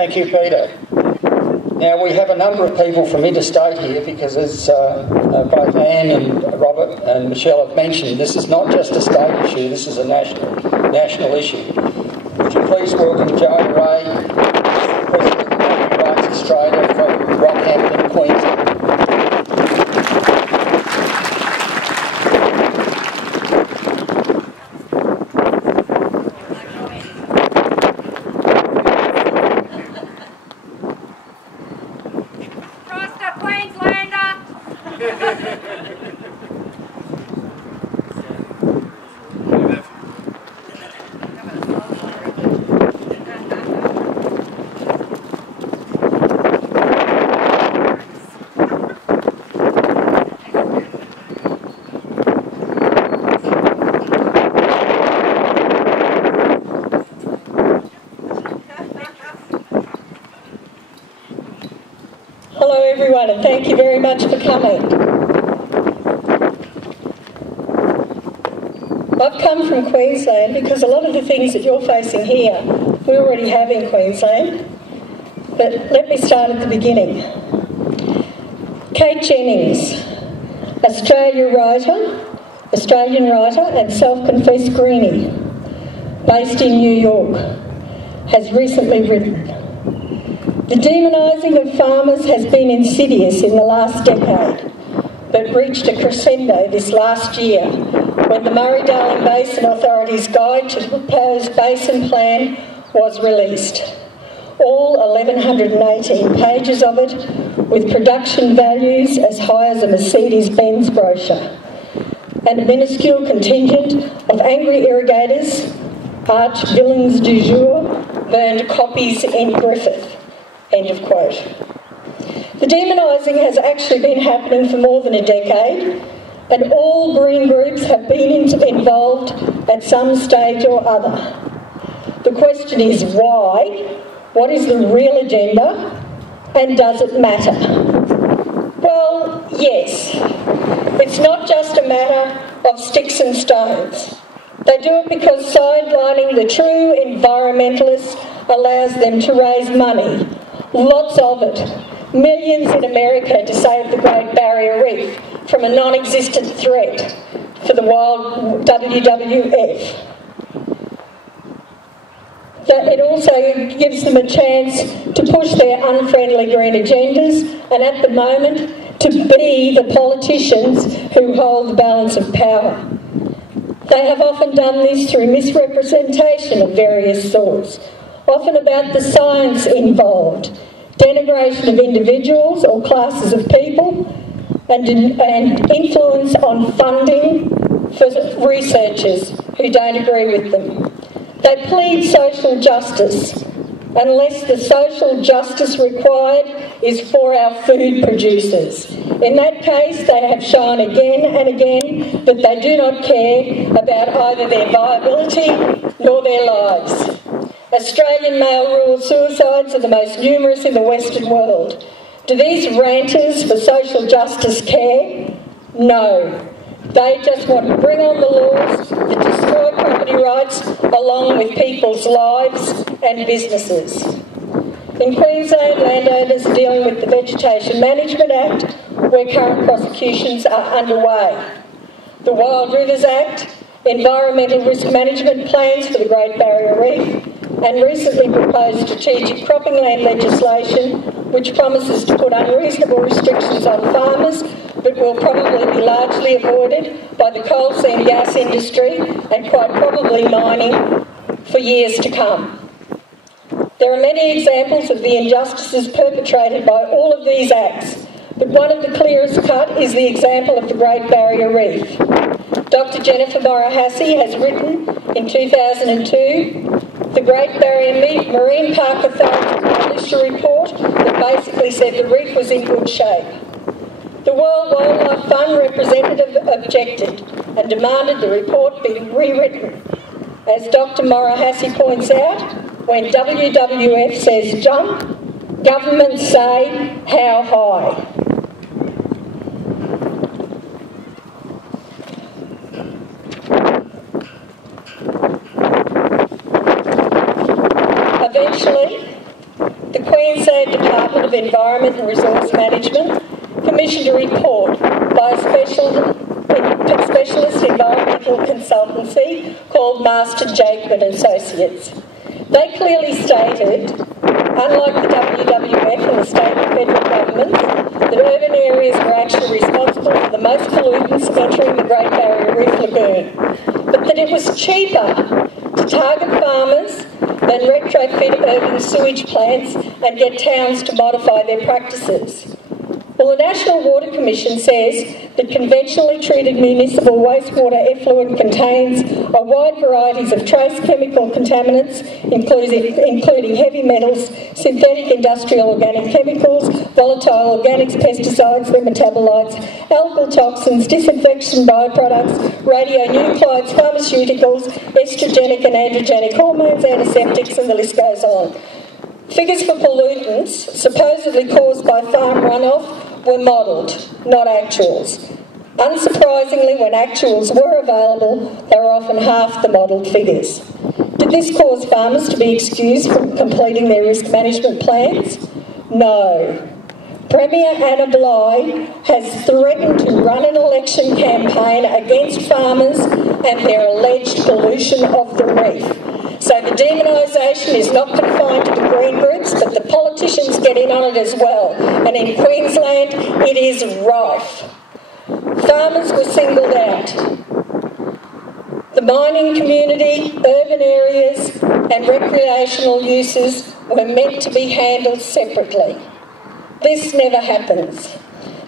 Thank you, Peter. Now, we have a number of people from interstate here because, as both Anne and Robert and Michelle have mentioned, this is not just a state issue, this is a national issue. Would you please welcome Joan Ray, President of Property Rights Australia from Rockhampton, Queensland. Everyone, and thank you very much for coming. I've come from Queensland because a lot of the things that you're facing here we already have in Queensland, but let me start at the beginning. Kate Jennings, Australian writer and self-confessed greenie, based in New York, has recently written, "The demonising of farmers has been insidious in the last decade, but reached a crescendo this last year when the Murray-Darling Basin Authority's guide to the proposed basin plan was released. All 1,118 pages of it, with production values as high as a Mercedes-Benz brochure, and a minuscule contingent of angry irrigators, arch villains du jour, burned copies in Griffith." End of quote. The demonising has actually been happening for more than a decade, and all green groups have been involved at some stage or other. The question is why, what is the real agenda, and does it matter? Well, yes. It's not just a matter of sticks and stones. They do it because sidelining the true environmentalists allows them to raise money. Lots of it. Millions in America to save the Great Barrier Reef from a non-existent threat for the wild WWF. It also gives them a chance to push their unfriendly green agendas and at the moment to be the politicians who hold the balance of power. They have often done this through misrepresentation of various sorts, often about the science involved, denigration of individuals or classes of people, and influence on funding for researchers who don't agree with them. They plead social justice, unless the social justice required is for our food producers. In that case, they have shown again and again that they do not care about either their viability nor their lives. Australian male-ruled suicides are the most numerous in the Western world. Do these ranters for social justice care? No. They just want to bring on the laws that destroy property rights along with people's lives and businesses. In Queensland, landowners are dealing with the Vegetation Management Act, where current prosecutions are underway. The Wild Rivers Act, environmental risk management plans for the Great Barrier Reef, and recently proposed strategic cropping land legislation which promises to put unreasonable restrictions on farmers but will probably be largely avoided by the coal seam gas industry and quite probably mining for years to come. There are many examples of the injustices perpetrated by all of these acts, but one of the clearest cut is the example of the Great Barrier Reef. Dr. Jennifer Morahassi has written in 2002 the Great Barrier Marine Park Authority published a report that basically said the reef was in good shape. The World Wildlife Fund representative objected and demanded the report be rewritten. As Dr. Morahassi points out, when WWF says jump, governments say how high. Eventually, the of Environment and Resource Management commissioned a report by a specialist environmental consultancy called Master Jakeman Associates. They clearly stated, unlike the WWF and the state and federal governments, that urban areas were actually responsible for the most pollutants entering the Great Barrier Reef Lagoon, but that it was cheaper to target farmers than retrofit urban sewage plants and get towns to modify their practices. Well, the National Water Commission says that conventionally treated municipal wastewater effluent contains a wide variety of trace chemical contaminants, including heavy metals, synthetic industrial organic chemicals, volatile organics, pesticides, their metabolites, algal toxins, disinfection byproducts, radionuclides, pharmaceuticals, estrogenic and androgenic hormones, antiseptics, and the list goes on. Figures for pollutants supposedly caused by farm runoff were modelled, not actuals. Unsurprisingly, when actuals were available, they were often half the modelled figures. Did this cause farmers to be excused from completing their risk management plans? No. Premier Anna Bligh has threatened to run an election campaign against farmers and their alleged pollution of the reef. So the demonisation is not confined to the green groups, but the politicians get in on it as well. And in Queensland, it is rife. Farmers were singled out. The mining community, urban areas and recreational uses were meant to be handled separately. This never happens.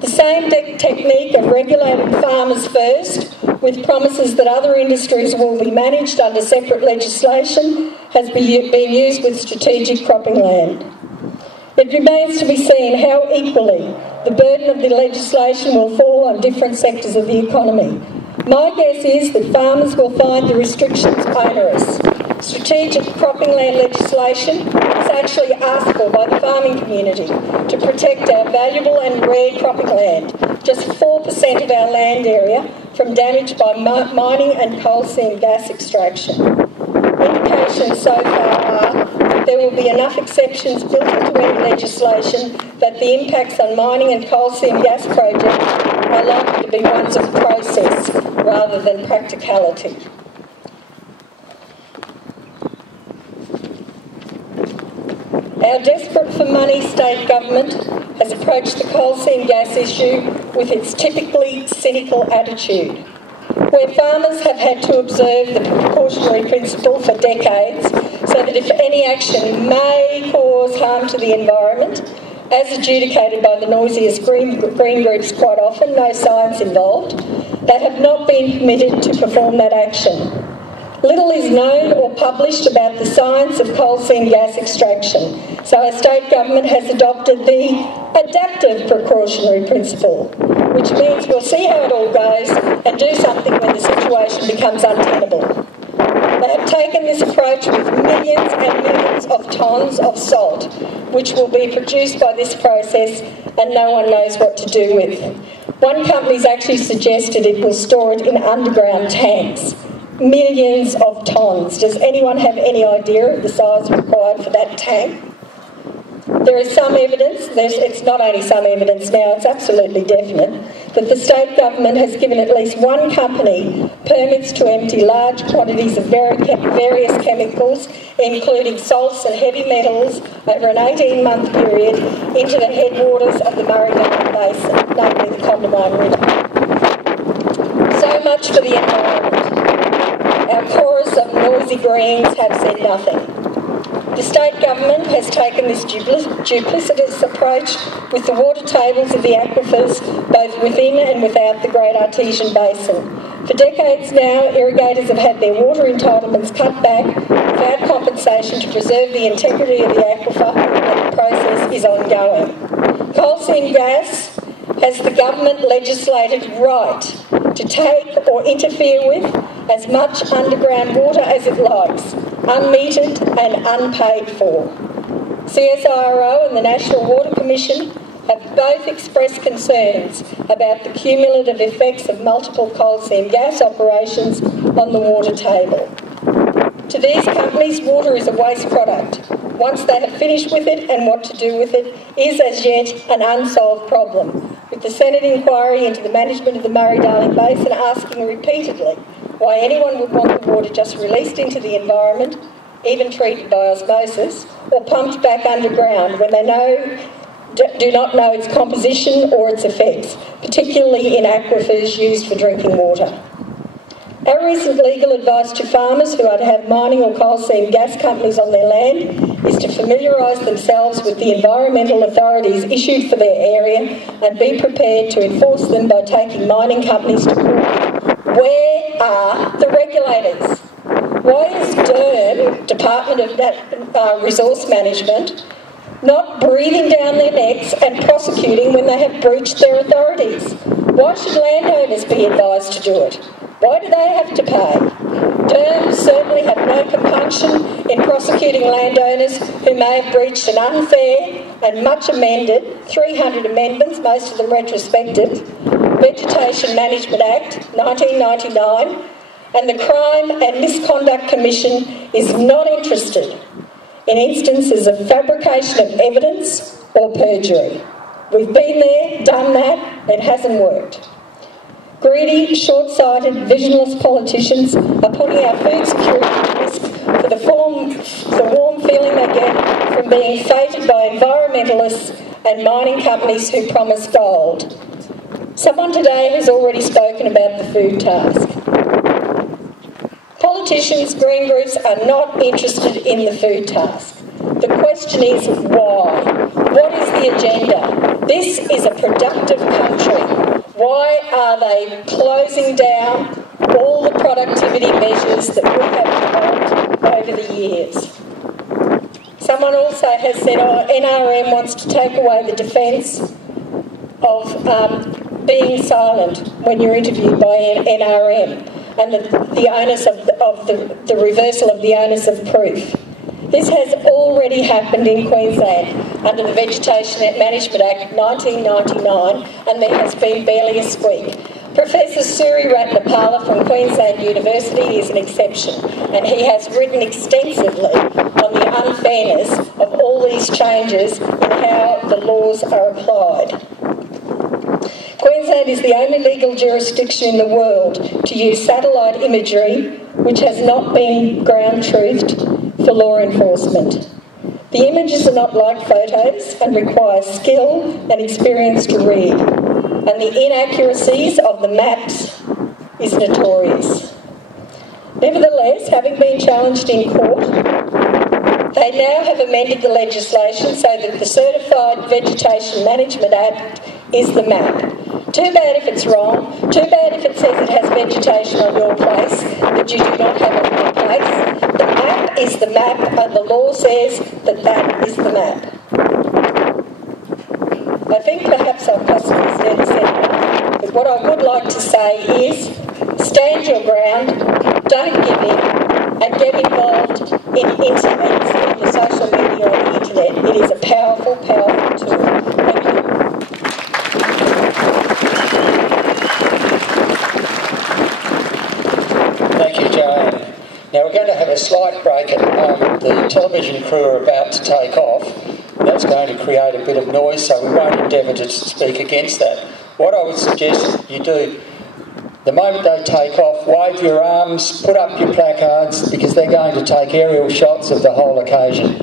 The same technique of regulating farmers first, with promises that other industries will be managed under separate legislation, has been used with strategic cropping land. It remains to be seen how equally the burden of the legislation will fall on different sectors of the economy. My guess is that farmers will find the restrictions onerous. Strategic cropping land legislation is actually asked for by the farming community to protect our valuable and rare cropping land, just 4% of our land area, from damage by mining and coal seam gas extraction. Indications so far are that there will be enough exceptions built into any legislation that the impacts on mining and coal seam gas projects are likely to be ones of process rather than practicality. Our desperate for money state government has approached the coal seam gas issue with its typically cynical attitude. Where farmers have had to observe the precautionary principle for decades, so that if any action may cause harm to the environment, as adjudicated by the noisiest green groups quite often, no science involved, they have not been permitted to perform that action. Little is known or published about the science of coal seam gas extraction, so our state government has adopted the adaptive precautionary principle, which means we'll see how it all goes and do something when the situation becomes untenable. They have taken this approach with millions and millions of tonnes of salt, which will be produced by this process and no one knows what to do with. One company's actually suggested it will store it in underground tanks. Millions of tonnes. Does anyone have any idea of the size required for that tank? There is some evidence, it's not only some evidence now, it's absolutely definite, that the state government has given at least one company permits to empty large quantities of various chemicals, including salts and heavy metals, over an 18-month period into the headwaters of the Murray-Darling Basin, namely the Condamine River. So much for the environment. Our chorus of noisy greens have said nothing. The state government has taken this duplicitous approach with the water tables of the aquifers, both within and without the Great Artesian Basin. For decades now, irrigators have had their water entitlements cut back without compensation to preserve the integrity of the aquifer, and the process is ongoing. Coal seam gas has the government legislated right to take or interfere with as much underground water as it likes, unmetered and unpaid for. CSIRO and the National Water Commission have both expressed concerns about the cumulative effects of multiple coal seam gas operations on the water table. To these companies, water is a waste product. Once they have finished with it, and what to do with it is as yet an unsolved problem, with the Senate inquiry into the management of the Murray-Darling Basin asking repeatedly why anyone would want the water just released into the environment, even treated by osmosis, or pumped back underground when they do not know its composition or its effects, particularly in aquifers used for drinking water. Our recent legal advice to farmers who are to have mining or coal seam gas companies on their land is to familiarise themselves with the environmental authorities issued for their area and be prepared to enforce them by taking mining companies to court. Where are the regulators? Why is DERM, Department of Resource Management, not breathing down their necks and prosecuting when they have breached their authorities? Why should landowners be advised to do it? Why do they have to pay? DERM certainly have no compunction in prosecuting landowners who may have breached an unfair and much amended, 300 amendments, most of them retrospective, Vegetation Management Act 1999, and the Crime and Misconduct Commission is not interested in instances of fabrication of evidence or perjury. We've been there, done that, it hasn't worked. Greedy, short-sighted, visionless politicians are putting our food security at risk for the warm feeling they get from being feted by environmentalists and mining companies who promise gold. Someone today has already spoken about the food task. Politicians, green groups are not interested in the food task. The question is why? What is the agenda? This is a productive country. Why are they closing down all the productivity measures that we have developed over the years? Someone also has said, NRM wants to take away the defence of being silent when you're interviewed by NRM and the onus of the reversal of the onus of proof. This has already happened in Queensland under the Vegetation Management Act 1999, and there has been barely a squeak. Professor Suri Ratnapala from Queensland University is an exception, and he has written extensively on the unfairness of all these changes and how the laws are applied. Queensland is the only legal jurisdiction in the world to use satellite imagery which has not been ground-truthed for law enforcement. The images are not like photos and require skill and experience to read, and the inaccuracies of the maps is notorious. Nevertheless, having been challenged in court, they now have amended the legislation so that the Certified Vegetation Management Act is the map. Too bad if it's wrong, too bad if it says it has vegetation on your place that you do not have on your place. The map is the map, and the law says that that is the map. I think perhaps I've possibly said enough, but what I would like to say is stand your ground, don't give in, and get involved in the social media on the internet. It is a powerful, powerful tool. Thank you. Thank you, Joanne. Now we're going to have a slight break at the moment. The television crew are about to take off. That's going to create a bit of noise, so we won't endeavour to speak against that. What I would suggest you do, the moment they take off, wave your arms, put up your placards, because they're going to take aerial shots of the whole occasion.